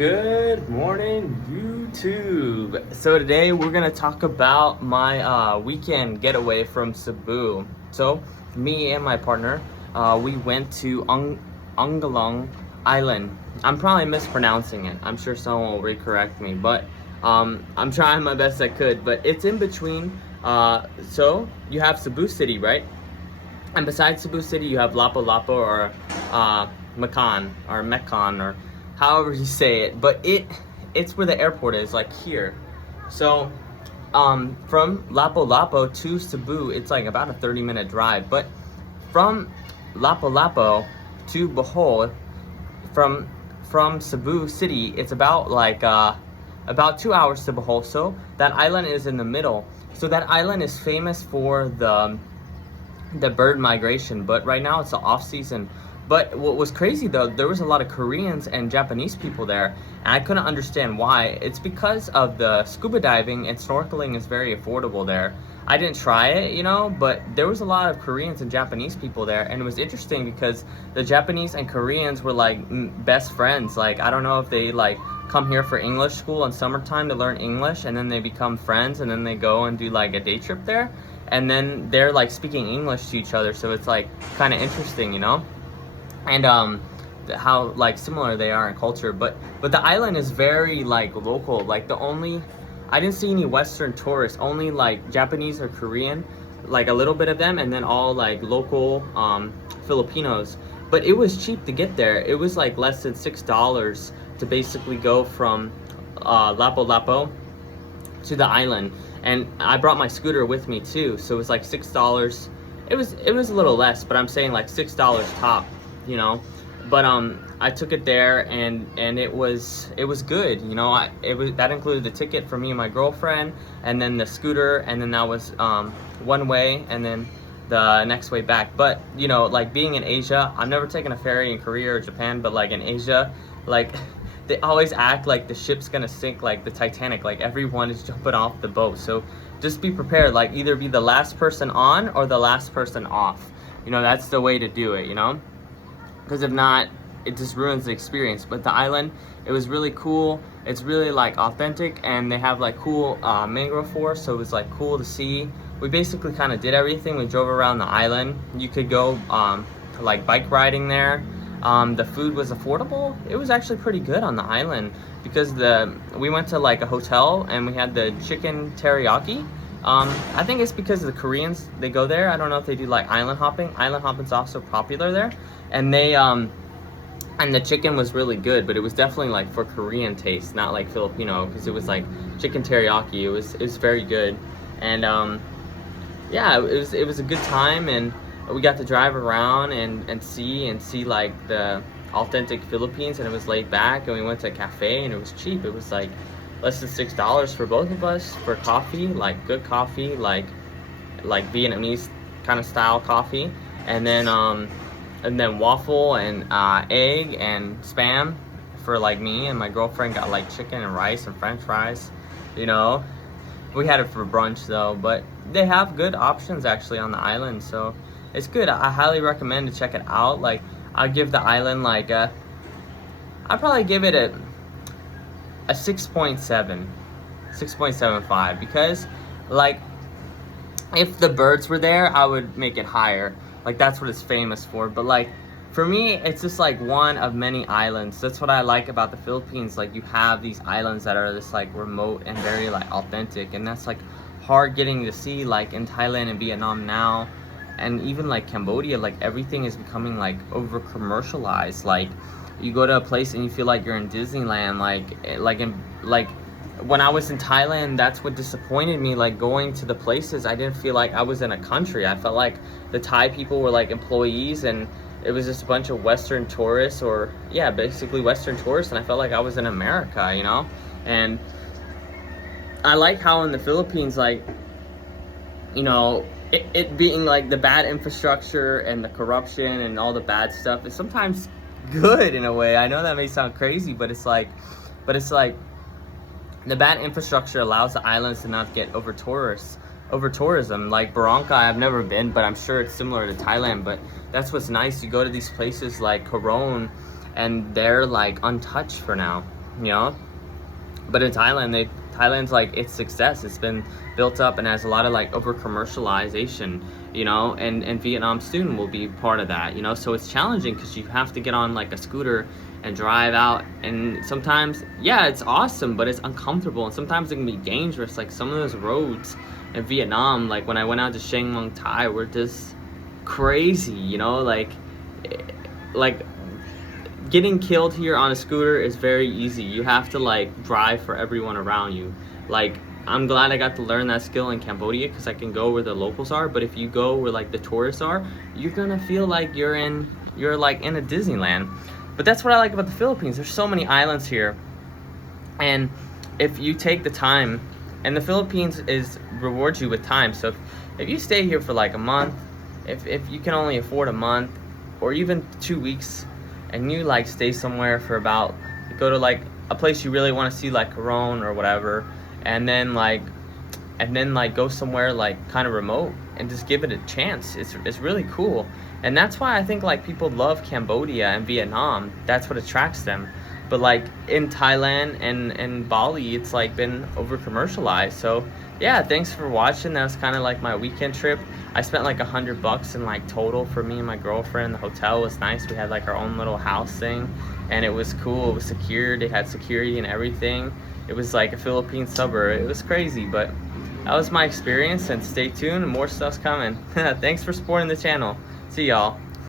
Good morning, YouTube. So today we're gonna talk about my weekend getaway from Cebu. So me and my partner, we went to Olango Island. I'm probably mispronouncing it. I'm sure someone will recorrect me, but I'm trying my best I could. But it's in between. So you have Cebu City, right? And besides Cebu City, you have Lapu-Lapu or Mekon or however you say it. But it's where the airport is, like here. So from Lapu-Lapu to Cebu, it's like about a 30-minute drive. But from Lapu-Lapu to Bohol, from Cebu City, it's about 2 hours to Bohol. So that island is in the middle. So that island is famous for the bird migration, but right now it's the off season. But what was crazy though, there was a lot of Koreans and Japanese people there, and I couldn't understand why. It's because of the scuba diving and snorkeling is very affordable there. I didn't try it, but there was a lot of Koreans and Japanese people there, and it was interesting because the Japanese and Koreans were like best friends. Like, I don't know if they like come here for English school in summertime to learn English, and then they become friends, and then they go and do like a day trip there, and then they're like speaking English to each other. So it's like kind of interesting, and how like similar they are in culture. But the island is very like local. Like I didn't see any Western tourists, only like Japanese or Korean, like a little bit of them, and then all like local Filipinos. But it was cheap to get there. It was like less than $6 to basically go from Lapu-Lapu to the island. And I brought my scooter with me too, so it was like $6. It was a little less, but I'm saying like $6 top, But I took it there, and it was good, that included the ticket for me and my girlfriend, and then the scooter, and then that was one way, and then the next way back. But like being in Asia, I've never taken a ferry in Korea or Japan, but like in Asia, like they always act like the ship's gonna sink, like the Titanic, like everyone is jumping off the boat. So just be prepared, like either be the last person on or the last person off. That's the way to do it, because if not, it just ruins the experience. But the island, it was really cool. It's really like authentic, and they have like cool mangrove forests, so it was like cool to see. We basically kind of did everything. We drove around the island. You could go like bike riding there. The food was affordable. It was actually pretty good on the island because we went to like a hotel and we had the chicken teriyaki. I think it's because the Koreans, they go there. I don't know if they do like island hopping. Island hopping's also popular there, and they and the chicken was really good, but it was definitely like for Korean taste, not like Filipino, because it was like chicken teriyaki. It was very good, and yeah, it was a good time, and we got to drive around and see like the authentic Philippines, and it was laid back, and we went to a cafe, and it was cheap. It was like less than $6 for both of us for coffee, like good coffee, like Vietnamese kind of style coffee, and then waffle and egg and spam for like me, and my girlfriend got like chicken and rice and french fries. We had it for brunch though, but they have good options actually on the island, so it's good. I highly recommend to check it out. Like, I'd give the island like I'd probably give it a 6.7, 6.75, because like if the birds were there, I would make it higher. Like, that's what it's famous for. But like for me, it's just like one of many islands. That's what I like about the Philippines. Like, you have these islands that are just like remote and very like authentic, and that's like hard getting to see, like in Thailand and Vietnam now, and even like Cambodia. Like, everything is becoming like over commercialized. Like, you go to a place and you feel like you're in Disneyland. Like when I was in Thailand, that's what disappointed me. Like, going to the places, I didn't feel like I was in a country. I felt like the Thai people were like employees, and it was just a bunch of Western tourists, or yeah, basically Western tourists, and I felt like I was in America, And I like how in the Philippines, like, it being like the bad infrastructure and the corruption and all the bad stuff is sometimes good in a way. I know that may sound crazy, but it's like the bad infrastructure allows the islands to not get over tourism. Like Barangka, I've never been, but I'm sure it's similar to Thailand. But that's what's nice. You go to these places like Coron, and they're like untouched for now. you know. But in Thailand, Thailand's like its success. It's been built up and has a lot of like over commercialization, you know, and Vietnam student will be part of that, you know. So it's challenging because you have to get on like a scooter and drive out, and sometimes, yeah, it's awesome, but it's uncomfortable, and sometimes it can be dangerous. Like some of those roads in Vietnam, like when I went out to Chiang Mai Thai, were just crazy, you know, like getting killed here on a scooter is very easy. You have to like drive for everyone around you. Like, I'm glad I got to learn that skill in Cambodia because I can go where the locals are, but if you go where like the tourists are, you're gonna feel like you're like in a Disneyland. But that's what I like about the Philippines. There's so many islands here, and if you take the time, and the Philippines rewards you with time. So if you stay here for like a month, if you can only afford a month or even 2 weeks, and you like stay somewhere for about, go to like a place you really want to see, like Coron or whatever, and then like go somewhere like kind of remote and just give it a chance. It's really cool. And that's why I think like people love Cambodia and Vietnam. That's what attracts them. But like in Thailand and Bali, it's like been over commercialized. So yeah, thanks for watching. That was kind of like my weekend trip. I spent like $100 in like total for me and my girlfriend. The hotel was nice. We had like our own little house thing, and it was cool. It was secured. It had security and everything. It was like a Philippine suburb. It was crazy, but that was my experience. And stay tuned, more stuff's coming. Thanks for supporting the channel. See y'all.